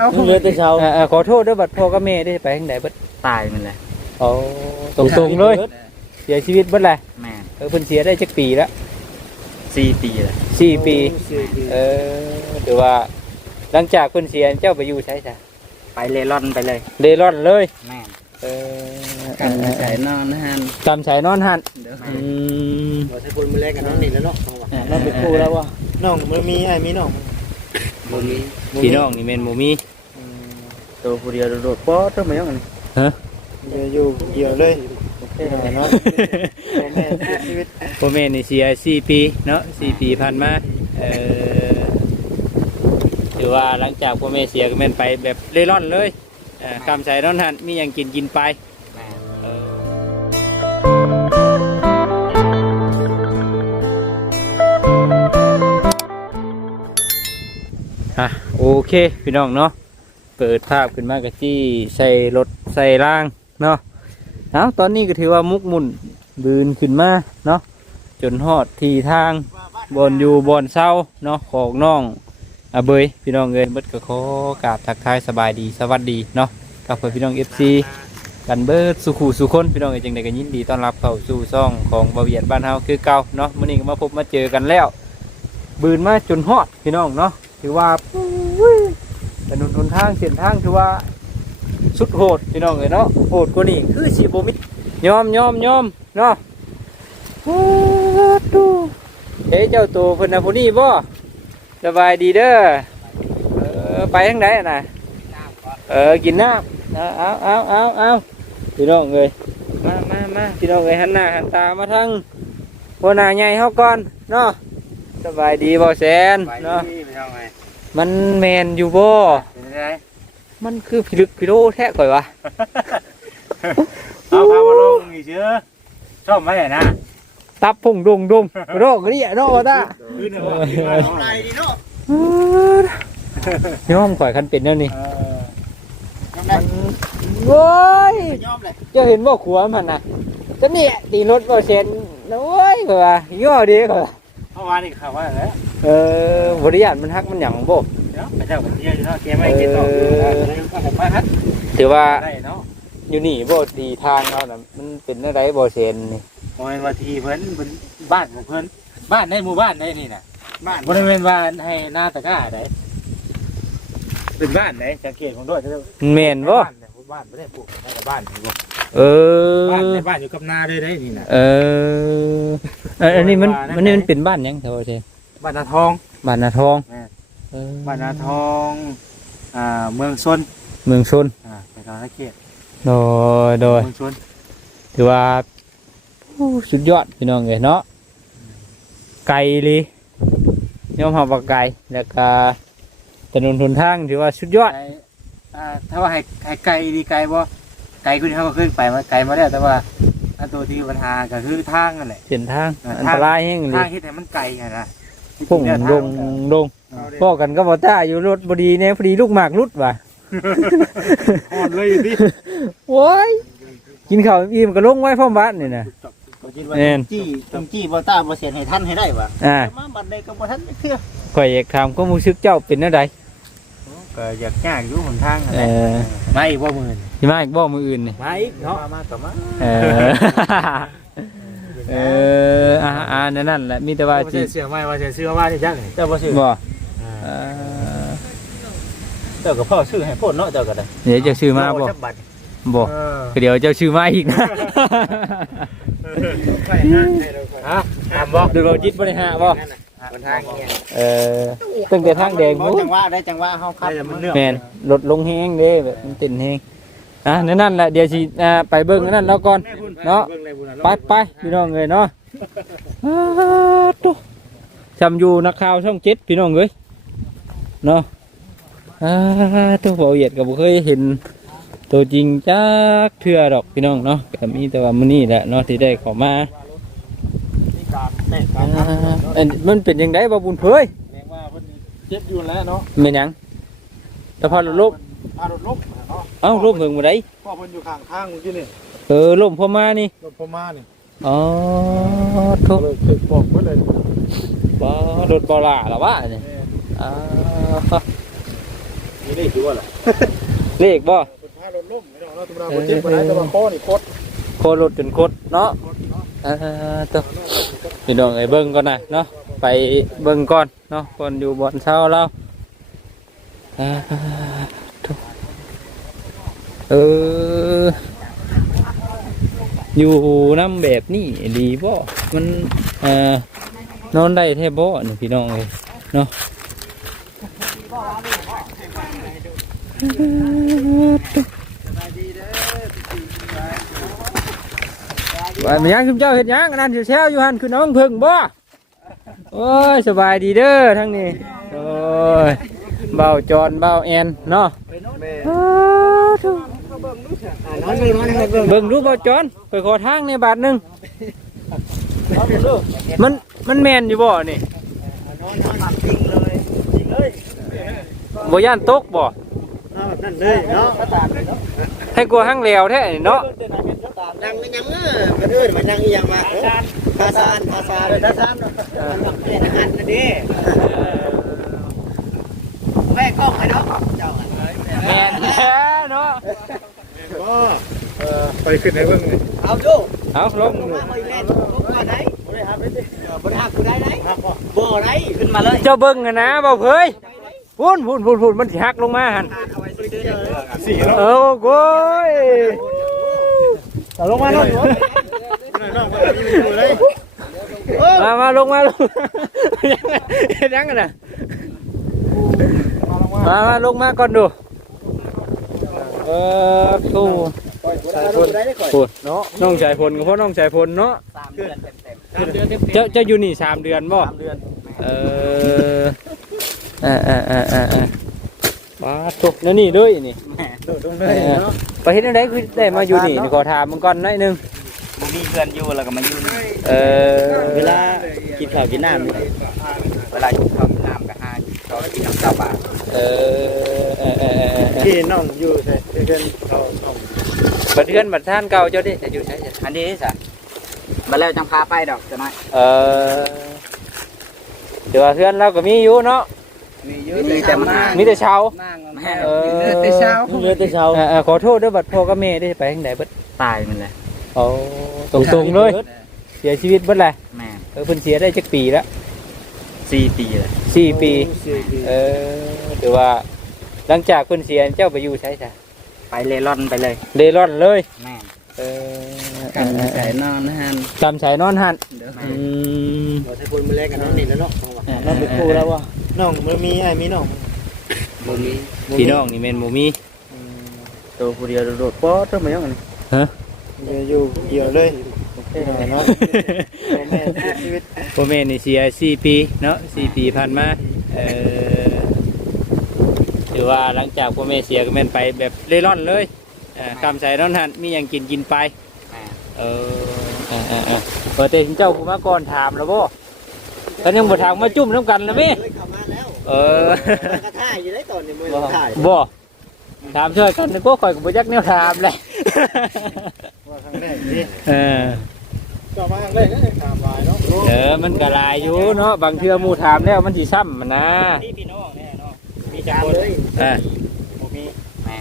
เอาเหลือแต่เช้าเอ่อเอ่อขอโทษด้วยบัดพ่อกับแม่ได้ไปทางไหนเบิดตายมันเลยโอ้ตรงๆเลย เสียชีวิตเบิดแหละแม่นเออเพิ่นเสียได้จักปีละสี่ปีเลยสี่ปีสี่ปีเออถือว่า หลังจากเพิ่นเสียเจ้าไปอยู่ใช้จ้ะไปเล่ร่อนไปเลย เดร่อนเลย แม่นเออกันใส่นอนนะฮันตามสายนอนหันเด้ออืมบ่ใช่คนมือแรกกันน้องนี่แล้วเนาะเอาว่ะเราเป็นครูแล้ววะน้องมันมีไอ้มีน้อง บ่มีพี่น้องนี่แม่นบ่มีอืมตัวผู้เดียวโดดๆป๊อดต้องมายังไงเดี๋ยวอยู่เดียวเลยเนาะพ่อแม่เสียชีวิตพ่อแม่นี่เสียสี่ปีเนาะสี่ปีผ่านมาเออถือว่าหลังจากพ่อแม่เสียก็แม่นไปแบบเร่ร่อนเลยอ่าตามสายนอนหันมีหยังกินกินไป อะโอเคพี่น้องเนาะเปิดภาพขึ้นมากะที่ใส่รถใส่ล่างเนาะเอาตอนนี้ก็ถือว่ามุกมุนบืนขึ้นมาเนาะจนฮอดทีทางบอนอยู่บอนเศร้าเนาะของน้องอาเบยพี่น้องเอินเบิดก็ขอกราบทักทายสบายดีสวัสดีเนาะกับเพื่อนพี่น้องเอฟซีกันเบิดสุขูสุคนพี่น้องเอ๋ยจังใดก็ยินดีต้อนรับเข้าสู่ซ่องของบาเวียดบ้านเฮาคือเก่าเนาะมื้อนี้ก็มาพบมาเจอกันแล้ว บืนมาจนฮอดพี่น้องเนาะ ถือว่าถนนหนทางเส้นทางถือว่า สุดโหดพี่น้องเอ๋ยเนาะโหดกว่านี้คือสิบ่มิดยอมยอมยอมเนาะดูเฮ้เจ้าตัวเพิ่นนะผู้นี้บ่สบายดีเด้อเออไปทางไหนอะน่ะเออกินน้ำเอาเอาเอาเอาเอาพี่น้องเอ้ยมามามาพี่น้องเอ้ยหันหน้าหันตามาทางหัวหน้าใหญ่เฮาก่อนเนาะ สบายดีบ่แสนไปเนาะนี่ไม่เอาไงมันแมนอยู่บ่เป็นไงมันคือพิลึกพิโลแท้ข่อยวะเอาพามาลงอีกเชื่อชอบไหมนะตับพุ่งดงดงโรคเรียเนาะว่าตาขึ้นเหรอไรดีเนาะพี่น้องข่อยคันเป็นแนวนี้เออมันโว้ยยอมเลยเจ้าเห็นบ่ขัวมันน่ะก็นี่ตีรถบ่เซนนะโว้ยข่อยว่าย่อดีข่อยว่าเมื่อวานนี่ข่าวว่าอะไรเออบริยานมันฮักมันหยังบ่เดี๋ยวไปเจ้าไปเที่ยวอยู่เนาะเกมไม่เกมต่อผมมาฮัทถือว่าได้เนาะอยู่นี่บ่ดีทางเราน่ะมันเป็นอะไรบ่เซนนี่โอ้ยวันทีเพิ่นเป็นบ้านของเพิ่นบ้านในหมู่บ้านในนี่น่ะบ้านบริเวณบ้านให้หน้าตะกร้าได้เป็นบ้านไหนสังเกตของด้วยเถอะแม่นบ่ บ้านเนี่ยบ้านไม่ได้ปลูกในบ้านอยู่บ่เออ บ้านในบ้านอยู่กับนาด้วยได้นี่น่ะเออเอออันนี้มันบ้านนั่นมันนี่มันเป็นบ้านหยังเท่าเซนบ้านนาทองบ้านนาทองแม่เออบ้านนาทองอ่าเมืองชนเมืองชนอ่าไปทางนักเขตโดยโดยเมืองชนถือว่าโอ้สุดยอดพี่น้องเอ้ยเนาะไกลเลยยอมหับว่าไกลแล้วก็ถนนหนทางถือว่าสุดยอดไกล อ่าถ้าว่าให้ให้ไกลดีไกลบ่ไกลขึ้นเขาก็ขึ้นไปมาไกลมาแล้วแต่ว่าอันตัวที่ปัญหาก็คือทางนั่นแหละเส้นทางอ่า อันตรายแห้งเลทางยเฮ็ดให้มันไกลไงนะพุ่งลงลงพ่อกันก็บอกต้าอยู่รถบดีเนี่ยพอดีลูกหมากรุดว่ะ อ่อนเลยอยู่ดิโว้ยกินข้าวอิ่มก็ลงไว้พร้อมบ้านนี่นะ ก็คิดว่าแม่น จี้ต้องจี้บ่ตาบ่เสียนให้ท่านให้ได้ว่ะอ่ามาบัดใดก็บ่ทันเชื่อข่อยอยากถามก็มูซึกเจ้าเป็นอะไร ก็อยากยากอยู่หนทางนั่นเอแหละอไม่บ่หมื่นที่มาอีกบ่มืออื่นนี่มาอีกเนาะมากับมาเออ เอออ่าอ่านั่นนั่นแหละมีแต่ว่าว่าจีเสื้อไม่ว่าเสื้อว่านี่จังนี่เจ้าบ่ซื้อบ่อ่าเออเจ้าก็พ่อซื้อให้โพดเนาะเจ้าก็ได้เดี๋ยวเจ้าชื่อมาบ่จักบัตรบ่เออเดี๋ยวเจ้าชื่อมาอีกนะฮะถามบ่ดูเราจิตบริหารบ่ มันทางเงี้ยเออตั้งแต่ทางแดงบ่โอ้จังหวะได้จังหวะเฮาคัดได้แต่มันเรื่องแม่นลดลงแฮงเด้แบบมันเต้นแฮงอะนั่นนั่นแหละเดี๋ยวสิอ่าไปเบิ่งอันนั่นแล้วก่อนเนาะไปไปพี่น้องเอ้ยเนาะอ้าวตุ๊จำอยู่นักข่าวช่องเจ็ดพี่น้องเอ้ยเนาะอ่าตุ๊บ่าวเหยียดก็บ่เคยเห็นตัวจริงจักเทื่อดอกพี่น้องเนาะก็มีแต่ว่ามื้อนี้แหละเนาะที่ได้เข้ามาการแม่กา อ่ารอันมันเป็นยังไงบ่บุญเผยแม่ว่าเพิ่นเจ็บอยู่แล้วเนาะแม่นหยังแต่พอลบอารถลบเนาะเอ้าลบเพิ่งบ่ได้พ่อเพิ่นอยู่ข้างทางเมื่อกี้นี่เออลมพอมานี่รถพ่อมานี่อ๋อทุก็เลยถึกบอกเพิ่นเลยบ่รถบ่ล่าล่ะวะนี่แม่อ่ารนี่คือว่าอะไรเลขบ่คุณพารถล่มไม่ต้องเราธรรมดาบ่เจ็บบ่ได้แต่ว่าคอนี่โคตรโครถจนโคตรเนาะ เออตัว พี่น้องไอ้เบิ่งก่อนนะเนาะไปเบิ่งก่อนเนาะก่อนอยู่บ่อนเช้าเราอ่าทุกเอออยู่น้ำแบบนี้ดีบ่มันเอ่อนอนได้แท้บ่นี่พี่น้องเอ้ยเนาะ ว่ามันยังคุณเจ้าเฮ็ดหยังอันนั่นเช้าอยู่หันคือน้องเพิ่งบ่โอ้ยสบายดีเด้อทั้งนี้โอ้ยเบาจอนเบาแอนเนาะแม่อ้าวโถ่นอนนอนให้เบิ่งเบิ่งดูเบาจอนไปขอทางในบาทหนึงมันมันแมนอยู่บ่นี่นอนนอนจริงเลยจริงเลยบ่ย่านตกบ่เอาแบบนั่นเลยเนาะ ให้กลัวห้างแล้วแท้นี่เนาะนั่งยังเออมาเดินมานั่งอีหยังมาคาซานคาซานคาซานมันเป็นอาหารนะดิแม่กล้องไปเนาะเจ้าแมนแท้เนาะก็เออไปขึ้นให้เบิ่งนี่เอาดูเอาลงมาไม่เล่นมาไหนบ่ได้ครับเด้บริหารกูได้ไหนบ่ไหนขึ้นมาเลยเจ้าเบิ่งนะบาเผยพุ่นพุ่นพุ่นพุ่นมันสิหักลงมาหั่น เอาไว้ซื้อเลยสี่เนาะเออโก้ยเอาลงมาเนาะน้องๆก็มีอยู่เลยมามาลงมาลงยังไงยังกันนะมามาลงมาก่อนดูเออตู้สายคนพูดเนาะน้องชายพลก็เพราะน้องชายพลเนาะสามเดือนเต็มสามเดือนเต็มเจ้าเจ้าอยู่นี่สามเดือนบ่สามเดือนเออเออเออเออเออเออ มาตกแล้วนี่ด้วยนี่โดดลงเลยเนาะไปเห็นอะไรคือได้มาอยู่นี่นี่ขอถามมันก่อนหน่อยหนึงมีเพื่อนอยู่แล้วก็มาอยู่นี่เออเวลากินข้าวกินน้ำเวลากินข้าวกินน้ำก็หาข้าวกินน้ำสบายเออเออเออเออเออที่น้องอยู่ใช่เพื่อนเขาเขาบัดเทือนบัดท่านเก่าเจ้าดิจะอยู่ใช่อันนี้สิมาแล้วจังพาไปดอกจะน้อยเออเดี๋ยวาเพื่อนเราก็มีอยู่เนาะ มีเยอะเลยแต่มันมีแต่เช้าเออเลือดแต่เช้าเลือดแต่เช้าเออเออขอโทษด้วยบัดพ่อกับแม่ได้ไปทางไหนเบิดตายมันเลยโอ้ตรงตรงๆเลย เสียชีวิตเบิดแหละแม่เออเพิ่นเสียได้จักปีแล้วสี่ปีเลยสี่ปีสี่ปีเออเดี๋ยวว่า หลังจากเพิ่นเสียเจ้าไปอยู่ใช่ใช่ไปเล่ร่อนไปเลย เร่ร่อนเลย แม่เออกันใส่นอนฮันจำใส่นอนหันอืมเราใช้คนมาเล่นกันน้องนี่แล้วเนาะน้องเป็นครูแล้ววะน้องมันมีไอ้มีน้องบ่มีพี่น้องนี่แม่นบ่มีอืมตัวผู้เดียวโดดๆป๊อดเท่าไหร่ยังไงเดี๋ยวอยู่เดียวเลยเนาะแม่เสียชีวิตพ่อแม่นี่เสียสี่ปีเนาะสี่ปีผ่านมาเออถือว่าหลังจากพ่อแม่เสียก็แม่นไปแบบเร่ร่อนเลยเอ่อกำใส่นอนหันมีหยังกินกินไปแม่เออเออเออเออเปิดเตะเจ้าผู้มาก่อนถามแล้วบ่ตอนยังบ่ถามมาจุ่มน้ำกันแล้วมั้ยเข้ามาแล้ว เออกระท่ายอยู่ได้ตอนนี้มือถ่ายบ่ถามช่วยกันก็ข่อยก็บ่จักแนวถามเลยว่าครั้งแรกนี่เออก็มาครั้งแรกนั่นถามวายเนาะเออมันก็หลายอยู่เนาะบางเทื่อหมู่ถามแล้วมันสิซ้ำมันนะพี่พี่น้องแน่เนาะมีจานเลยเออบ่มีแม่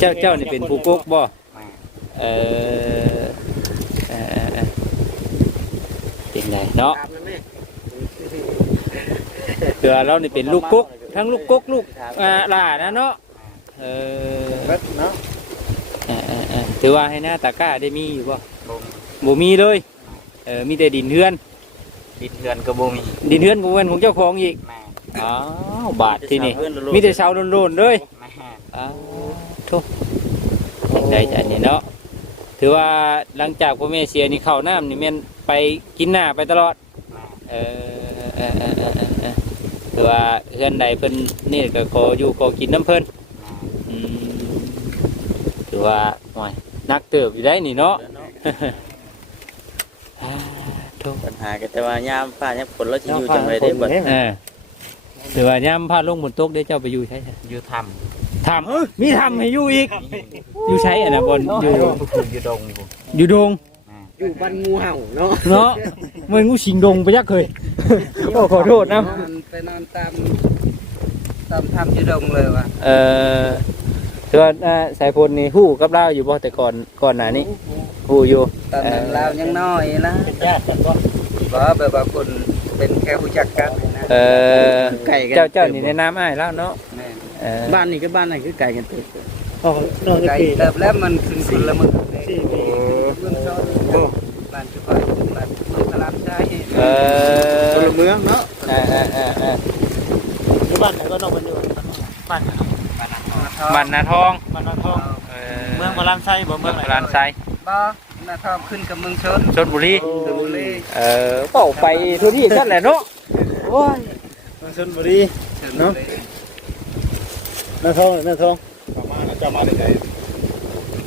เจ้าเจ้านี่เป็นผู้กกบ่แม่เออเออเออเออเป็นไงเนาะตามนั้นแม่ เถื่อเรานี่เป็นลูกกกทั้งลูกกกลูกอ่าหลานนะเนาะเออเบิดเนาะเออเออเออถือว่าให้หน้าตาก้าได้มีอยู่บ่บ่บ่มีเลยเออมีแต่ดินเทือน ดินเถื่อนก็บ่มีดินเทือนของเงินของเจ้าของอีกแม่อ้าวบาทที่นี่เพื่อนโลมีแต่เสาโลนๆเลยแม่อ้าวทุกใจจันนี่เนาะถือว่าหลังจากพ่อแม่เสียนี่เข้าวน้ำนี่แม่นไปกินหน้าไปตลอดเออ เออเออเออเออเออถือว่าเพื่อนใดเพิ่นนี่ก็ขออยู่ขอกินน้ำเพิ่นอืมถือว่าหน่อยนักเติบอยู่ได้นี่เนาะอ่าทุกปัญหาก็แต่ว่ายามฟ้ายามฝนเราสิอยู่จังไดได้บ่เออถือว่าย่ำพาลงบนโต๊ะได้เจ้าไปอยู่ใช่ไหมอยู่ทำทำมีทำให้อยู่อีก อยู่ใช้อะนะบนอยู่อยู่ดงอยู่ดงอยู่บ้านงูเห่าเนาะเนาะมันงูสิงดงไปยักเคยโอ้ขอโทษนะมัน ไปนอนตามตตามทำที่ดงเลยว่ะเอ่อส่วนอ่าสายพลนี่ฮู้กับเราอยู่บ่แต่ก่อนก่อนหน้านี้ฮู้อยู่ตอนนั้นเรายังน้อยนะเป็นญาติกันบ่บ่แบบว่าคนเป็นแค่ผู้จักกันนะเอ่อไก่กัน เจ้าเจ้านี่แนะนำอ้ายแล้วเนาะแม่นเอ่อบ้านนี้ก็บ้านไหนคือไก่กันเติบอ๋อน้องจะไก่ปีเติบแล้วมันขึ้นสิละมึงสี่ปีเมืองชนบ้านจุฬาบ้านพระรามใจเอ่อเมืองเนาะ อ่าอ่าอ่าอ่าอยู่บ้านไหนก็น้องมันอยู่บ้านบ้านนาทองบ้านนาทองเอ่อเมืองพระรามไส้บ่เมืเมืองไหนพลานไซบ่นาทองขึ้นกับเมืองชนชลบุรีชลบุรีเอ่อเป่าไปทุกที่นั่นแหละเนาะโอ้ยเมืองชลบุรีชลบุรีนาทองนาทองประมาจะมาได้ไง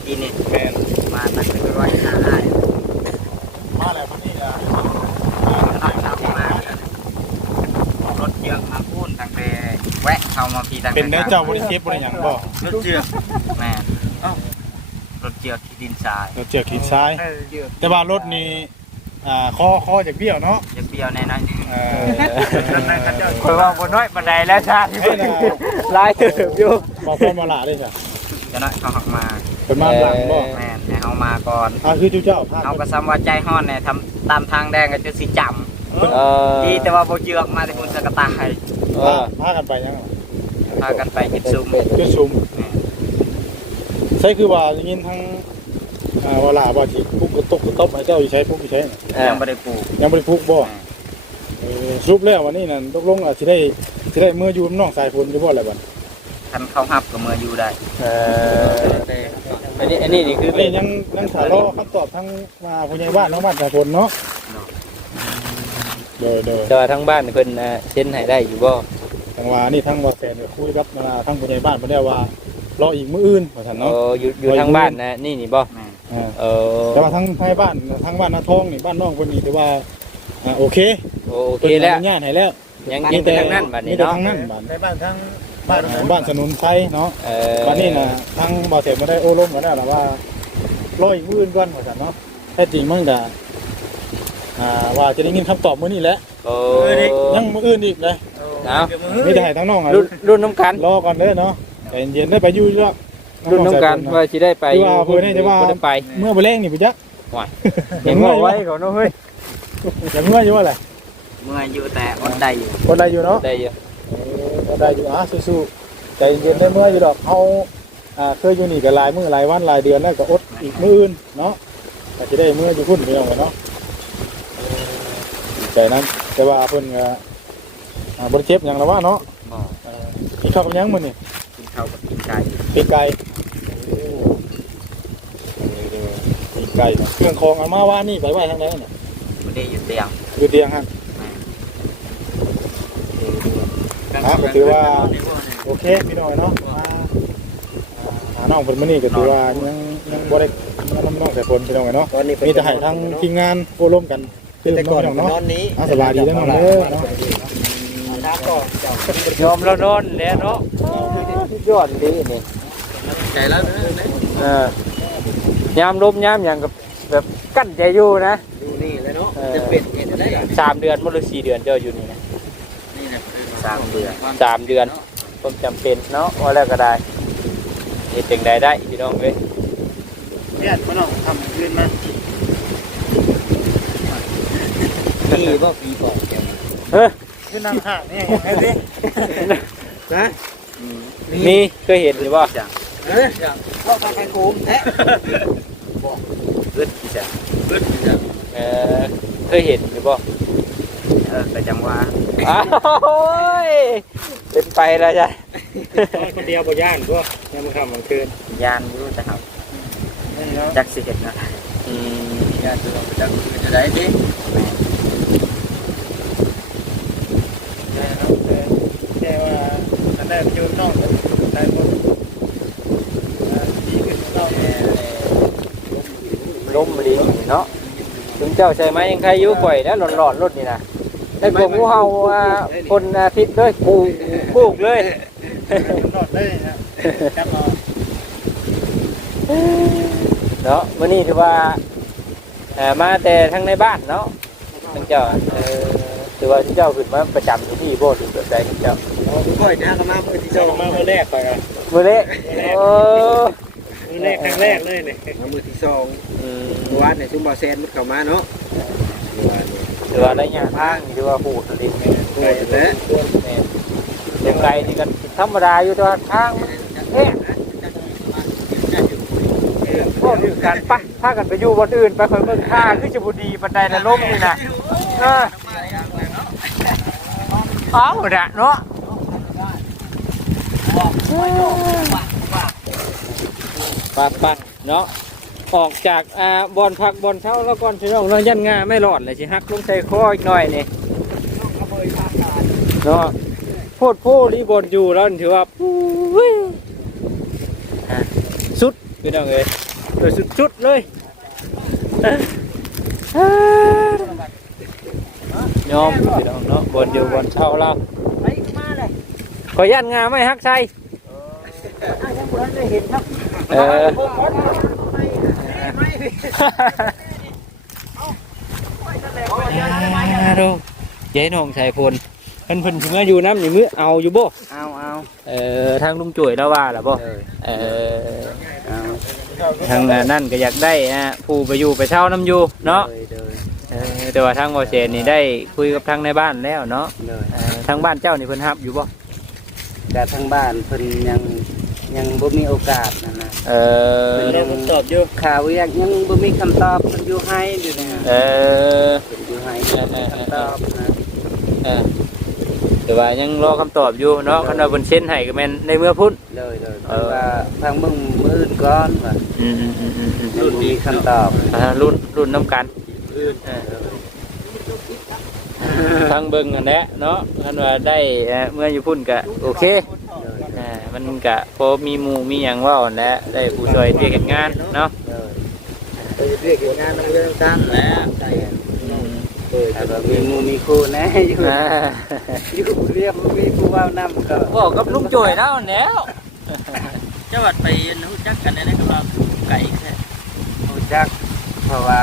อีนี่แมนมาตั้งแต่ร้อยห้าอ้าแล้วพันนี้อะ น้อยทำมารถเยืองมาพูนตั้งแต่แวะเข้า มาพี่ตั้งแต่เป็นได้เจ้าบริเก็บบริหยังบ่รถเจือกแม่เอ้ารถเจือกที่ดินทรายเราเจอขีดซ้าย แต่ว่ารถนี่อ่าคอคอจากเบี้ยวเนาะจะเบี้ยวแน่นอนเอ่อคอยว่าบนน้อยบันไดแล้วชาติลายเติบอยู่มาพ่อมาหลาได้จ้ะจะน้อยเขาหักมาเป็นมาหลังบ่แม่ให้เอามาก่อนอ่าคือเจ้าพาเอากระซำว่าใจห้อนเนี่ยทำตามทางแดงก็จะสิจเออำดีแต่ว่าโบเจือกมาแต่คุณสกตายเอพาอพากันไปยัง พากันไปจิตซุ่มจุดซุมใช่คือว่าอย่างนี้ทั้งอ่าเวลาบ่สิปุ๊กกระตกกระตบให้เจ้าอยู่ใช้ปุ๊กอยู่ใช้เออยังไม่ได้ปลูกยังบ่ได้ปุ๊กบ่เออสรุปแล้ววันนี้นั่นตกลงอะสิได้สิได้เมื่ออยู่น้องสายฝนอยู่บ่ล่ะบัดคันเข้าหับก็เมื่ออยู่ได้เอออันนี้อันนี้นี่คืออันนี้ยังยังถารอคำตอบทั้งมาผู้ใหญ่บ้านน้องบ้านสายฝนเนาะเด้อเด้อแต่ว่าทั้งบ้านเพิ่นน่ะเซ็นให้ได้อยู่บ่ ทางว่านี่ทั้งบ่แสนก็คุยกับมาทั้งผู้ใหญ่บ้านเพิ่นได้ว่ารออีกมื้ออื่นว่าซั่นเอเนาะออยู่อยู่ทางบ้านนะนี่นี่บ่แม่อ่าเออแต่ว่าทั้งให้บ้านทั้งบ้านนาทองนี่บ้านน้องเพิ่นนี่ถือว่าอ่าโอเคโอเคแล้วพิ่นอนุญาตให้แล้วยังยังไปทางนั้นบัดนี้มีแต่เนาะทางนั้นบ้านในบ้านทั้งบ้านบ้านสนุนไซเนาะเออบ้านนี้นะทั้งบ่อเสร็จมาได้โอ้ล้มกันแล้วล่ะว่ารออีกมื้ออื่นก่อนว่าซั่นเนาะแท้จริงมันก็อ่าว่าจะได้ยินคำตอบมื้อนี้แหละโอ้ยังมื้ออื่นอีกเลย เอามีแต่ให้ทั้งน้องอะรุ่นรุ่นน้ำกันรอก่อนเด้อเนาะใจเย็นๆได้ไปอยู่แล้วรุ่นน้ำกันว่าสิได้ไปที่ว่าเพิ่นให้แต่ว่าบ่ได้ไป เมื่อบ่แรงนี่ไปจักเห็นว่าไว้ก่อนเนาะเฮ้ยอย่างเมื่ออยู่ว่าอะไรเมื่ออยู่แต่อดได้อยู่คนใดอยู่เนาะได้อยู่เออคนใดอยู่อะสู้ๆใจเย็นๆได้เมื่ออยู่ดอกเฮาอ่าเคยอยู่นี่ก็หลายมื้อหลายวันหลายเดือนแล้วก็อดอีกมื้ออื่นเนาะก็สิได้เมื่ออยู่พุ่นไปเอาเนาะใจนั้นแต่ว่าเพิ่นก็ อ่าบ่ได้เจ็บหยังแล้วว่าเนาะบ่เออกินข้าวกับหยังมื้อนี่กินข้าวกับกินไก่ปีกไก่ปีกไก่เครื่องคองเอามาว่านี่ไปไว้ทางไหนน่ะไม่ได้อยู่เตียงอยู่เตียงฮะอะก็ถือว่า โอเคพี่น้อยเนาะมาอ่าหาน้องเพิ่นมื้อนี้ก็ถือว่ายังยังบ่ได้น้องน้องใส่ฝนพี่น้องเนาะตอนนี้มีแต่ให้ทั้งทีมงานโอ้ร่วมกันคือแต่แต่ก่ก่ออนนเนาะนอนนี้อะสบายดีแล้วน้องเด้อเนาะช้าก่อนเจ้า ยอมแล้วนอนแล้วเนาะยอดดีนี่ใจแล้วนะเออยามลมยามหยังกับแบบกั้นใจอยู่นะดูนี่เลยเนาะเออจะเป็ดเห็นได้สามเดือนบ่หรือสี่เดือนเจ้าอยู่นี่นะสามเดือนสามเดือนผมจำเป็นเนาะว่าแล้วก็ได้เฮ็ดจังใดได้พี่น้องเอ้ยเนี่ยมันต้องทำคืนมาปีว่าปีก่อนเจ้าเฮ้ย คือนั่งห่างนี่ไงดินะมีเคยเห็นหรือบ่จังเอ้ยว่าไปไปโกงแท้อึดจังเออเคยเห็นหรือบ่เออแต่จังว่าอ้าวโอ้ยเป็นไปแล้วจ้ะคนเดียวบ่ย่านตัวยังบ่ค่ำกลางคืนยานอยู่แต่ครับนี่เนาะจักสิเห็นนะอืมยาจะจังจะได้ดิ แค่เนาะแต่แค่ว่า อันแรกอยู่น้องได้หมดอ่าดีขึ้นน้องเนี่ยล้มมาดีเนาะถึงเจ้าใช่ไหมยังใครอยู่ข่อยแล้วหลอนๆรถนี่นะแต่กลัวงูเห่าคนอาทิตย์เลยปลูกปลูกเลยนอนได้นะเอาเนาะมื้อนี้ถือว่ามาแต่ทั้งในบ้านเนาะทั้งเจ้าถือว่าทั้งเจ้าขึ้นมาประจำอยู่ที่โบ่หรือแบบใดทั้งเจ้า เค่อยนะก็มาเมื่อที่สเจ้าองมาเมื่อแรกก่อนอะบ่เละโอ้มื้อแรกครั้งแรกเลยเนี่ยมามือที่สองเมื่อวานเนี่ยซุ่มบอแซนมันเข้ามาเนาะถือว่าได้ยางทางถือว่าพูดอะไรแม่โอ้ยแต่แม่เด็กไกลนี่กันธรรมดาอยู่ตัวาทางมันแห้งก็ถึงกันปะถ้ากันไปอยู่บนอื่นไปคอยเบิ่งค่าคือจะบุดีบันไดละล่มนี่นะเออเอาละเนาะ ปะปะเนาะออกจากอ่าบอลพักบอลเช้าแล้วก่อนพี่น้องเรายันงาไม่รอดเลยสิฮักลงใส่คออีกหน่อยนี่เนาะโพดโพรีบอลอยู่แล้วถือว่าสุดพี่น้องเอ้ยโดยสุดเลยอะอ่ายอมพี่น้องเนาะบอลอยู่บอลเช้าแล้วไปมาเลยขอยันงาไม่ฮักใส่ เห็นครับเออไม่อ่าดูยายน้องชายพลเพิ่นเพิ่นถึงมาอยู่น้ำอยู่มือเอาอยู่บ่เอาเอาเอ่อทางลุงจุ๋ยแล้วว่าล่ะบ่เออเอ่อเอาทางนั่นก็อยากได้นะผู้ไปอยู่ไปเช่าน้ำอยู่เนาะเลยเลยเออแต่ว่าทางบ่เซนนี่ได้คุยกับทางในบ้านแล้วเนาะเลยเอ่อทางบ้านเจ้านี่เพิ่นรับอยู่บ่แต่ทางบ้านเพิ่นยัง ยังบ่มีโอกาสนั่นนะเออเพิ่นยังตอบอยู่ข่าวยังยังบ่มีคำตอบเพิ่นอยู่ให้อยู่เนี่ยเออเพิ่นอยู่ให้เพิ่นมีคำตอบนะเออแต่ว่ายังรอคำตอบอยู่เนาะคันว่าเพิ่นเซ็นให้ก็แม่นในเมื่อพุ่นเลยเลยเออว่าทางเบิ่งมื้ออื่นก่อนว่าอืมอืมอืมอืมอืมยังบ่มีคำตอบอ่ารุ่นรุ่นน้ำกันเออทางเบิ่งกันแหละเนาะคันว่าได้เอ่อเมื่ออยู่พุ่นก็โอเคอ่า มันกะพอมีหมู่มีหยังเว่าและได้ผู้ช่วยเรียกเฮ็ดงานเนาะเออเรียกงานเรื่องตั้งแล้วเออแต่ว่ามีหมูมีครูนะอยู่อ่าอยู่เรียกมีครูว่านำก็บอกกับลุงจ่อยแล้วแล้วเจ้าวัดไปรู้จักกันได้ไหมครับไก่แค่รู้จักเพราะว่า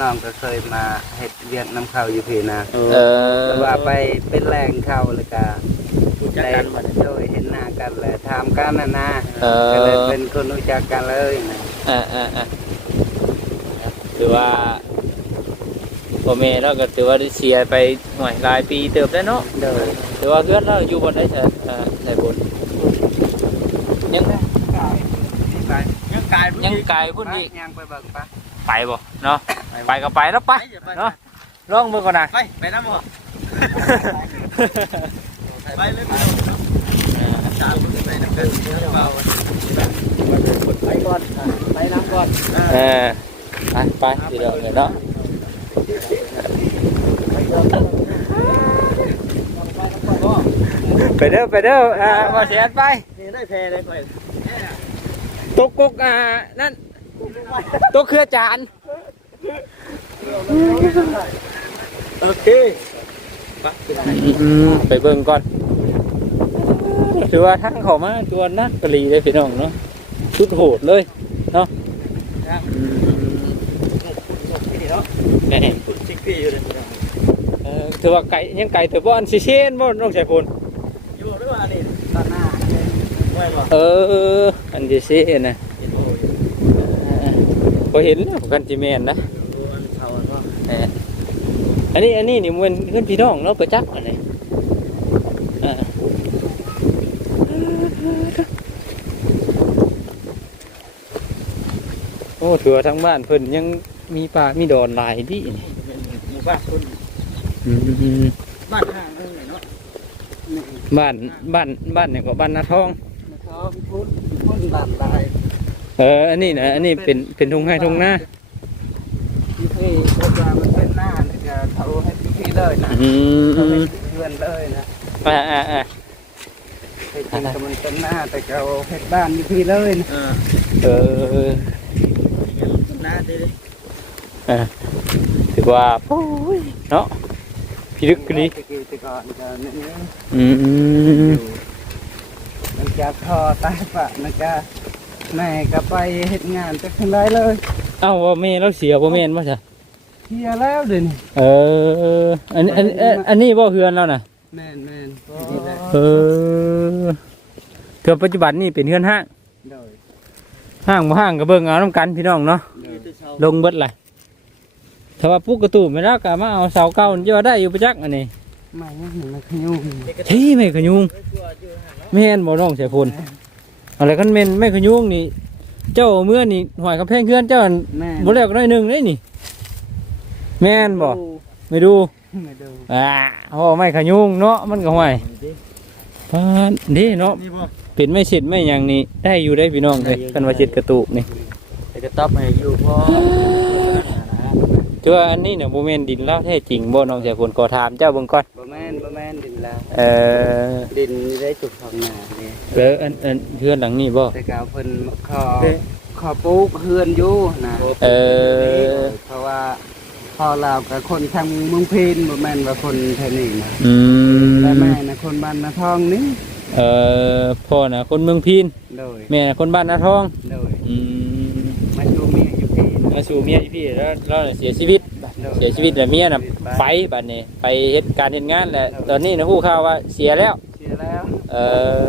น้องก็เคยมาเฮ็ดเวียกน้ำเข้าอยู่พี่นะเออแต่ว่าไปเป็นแรงเข้าแล้วก็รู้ จักได้กันบัดโดยเห็นหน้ากันเลยถามกันนะนะเอก็เลยอเป็นคนรู้จักกันเลยนะอ่าอ่าอ่าถือว่าพ่อแม่เราก็ถือว่าได้เสียไปหน่อยหลายปีเติบแล้วเนาะโดยถือว่าเพื่อนเราอยู่บนได้ใช่อ่าใช่บนยังไปยังกายยังไกลพุ่นอีกยังไปเบิกปะไปบ่เนาะไปก็ไปแล้วไปเนาะลองเบิ่งก่อนนะไปไปน้ำหมอไปเลยไปสามไปน้ำเดินเบา ไปก่อนอะไปน้ำก่อนเออไปไปเดี๋ยวเลยเนาะไปเด้อไปเด้ออ่ามาเสียนไปนี่ได้แพ้ได้ก่อนตุกกุกอ่านั่นตุกเครือจานโอเคไปเบิ่งก่อน ถือว่าทั้งเขามาตัวนักกะลีเลยพี่น้องเนาะชุดโหดเลยเนาะอืมแหม่ชิคกี้อยู่เลยเออถือว่าไก่ยังไก่ถือว่าอันซิเชนบ่น้องชายพลอยู่ด้วยว่านี่ตอนหน้าไม่บอกเอออันซิเชนนะเออพอเห็นแล้วกันจิแมนนะเอออันนี้อันนี้นี่มันเพื่อนพี่น้องเราะประจักษ์อันนี้อ่ อ้ถือว่าทั้งบ้านเพิ่นยังมีป่ามีดอนหลายดินี่หมู่บ้านคนอืมบ้านห่างเลยเนาะบ้านบ้านบ้านเนี่ยก็บ้านนาทองเขาพูดพูดบ้านลายเอออันนี้นะอันนี้เป็นเป็นทุ่งไห้ทุ่งนาที่พี่พวกเรามันเป็นหน้าเนี่ยก็เขาให้พี่เลยนะอืมเขาอืให้มเพื่อนเลยนะอ่าอ่าอ่าให้จริงก็มันเป็นหน้าแต่เขาเฮ็ดบ้านอยู่พี่เลยนะเออ เออน้าดีถือว่าโอ้ยเนาะพี่ลึกกะลีตะกี้แตะก่อนก็นี่อืมอืมมันจะพอตายปะนะจ๊ะแม่ก็ไปเฮ็ดงานจะขึ้นได้เลย เอ้าว่าแม่เราเสียบ่แม่นบ่จ้ะเฮียแล้วเดี๋ยวนี้เอออันนี้อันอันอันนี้บ่เฮือนแล้วน่ะแม่นแม่นเออเกือบปัจจุบันนี่เป็นเฮือนห้างโดยห้างบ่ห้างก็เบิ่งเอาน้ำกันพี่น้องเนาะ ลงเบิดเลยถ้าว่าปุ๊กกระตูไม่ได้ก็มาเอาเสาเก่านี่ว่าได้อยู่ประจักษ์อันนี้ไม่เห็นมันขยุ่งเฮ้ยไม่ขยุงแม่นบ่น้องเสียพลอะไรกันแม่นไม่ขยุงนี่ เจ้าเมื่อนี่หอยกระแพงเพื่อนเจ้าแม่นบ่เรียกน้อยหนึงได้นี่ แม่นบ่ไม่ดูไม่ดูอ่าโอ้ไม่ขยุงเนาะมันก็ห่วยปานนี่เนาะนี่บ่เป็นไม่เสร็จไม่หยังนี่ได้อยู่ได้พี่น้องเลยกันว่าเจ็ดกระตุกนี่ แต่ก็ตอบให้อยู่พอคือว่าอันนี้เนี่ยบ่แม่นดินแล้วแท้จริงบ่น้องเสียพลก็ถามเจ้าเบิ่งก่อนบ่แม่นบ่แม่นดินลาวเอ่อดินนี่ได้จุกของหน้านี่เอออันอันเพื่อนหลังนี้บ่แต่กาวเพิ่นขอขอปลูกเฮือนอยู่นะเออเพราะว่าพ่อเรากับคนทางเมืองพีนบ่แม่นว่าคนแถวนี้นะอืมและแม่นะคนบ้านนาทองนี่เอ่อพ่อน่ะคนเมืองพีนโดยแม่น่ะคนบ้านนาทองโดยอืม มาชูเมียอยู่พีน มาสู่เมียอีพี่แล้วแล้วน่ะเสียชีวิต เสียชีวิตแล้วเมียน่ะไปบัดนี้ไปเฮ็ดการเฮ็ดงานแล้วตอนนี้น่ะฮู้ข่าวว่าเสียแล้วเสียแล้วเอ่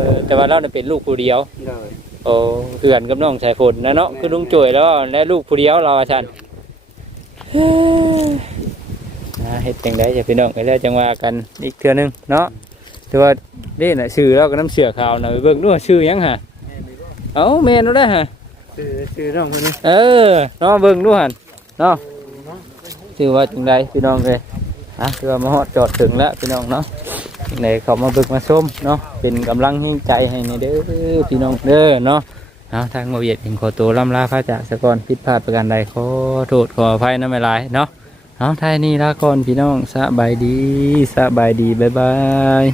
อแต่ว่าเราน่ะเป็นลูกผู้เดียวโดยโอ้เพื่อนกับน้องชายฝนนะเนาะคือลุงจ่วยแล้วและลูกผู้เดียวเราอาจารย์อ่าเฮ็ดจังไดจะพี่น้องก็แล้วจังว่ากันอีกเทื่อนึงเนาะแต่ว่าเด้น่ะชื่อเราก็น้ำเสือขาวน่ะไปเบิ่งดูว่าชื่อหยังฮะเอ้าแม่นแล้วเด้อฮะ ซื้ออน้องคนนี้เออเนาะเบิ่งดูหั่นเนาะชื่อว่าจังไดพี่น้องเอ้ยอะคือว่ามาฮอดจอดถึงแล้วพี่น้องเนาะไหนเขามาเบิ่งมาชมเนาะเป็นกำลังให้ใจให้ในเด้อพี่น้องเด้อเนาะเอาทางโมเวียดเองขอตัวล่ำลาพระจากสกอนผิดพลาดประการใดขอโทษขออภัยนะไม่ลายเนาะเอาท้ายนี้ลาก่อนพี่น้องสบายดีสบายดีบ๊ายบาย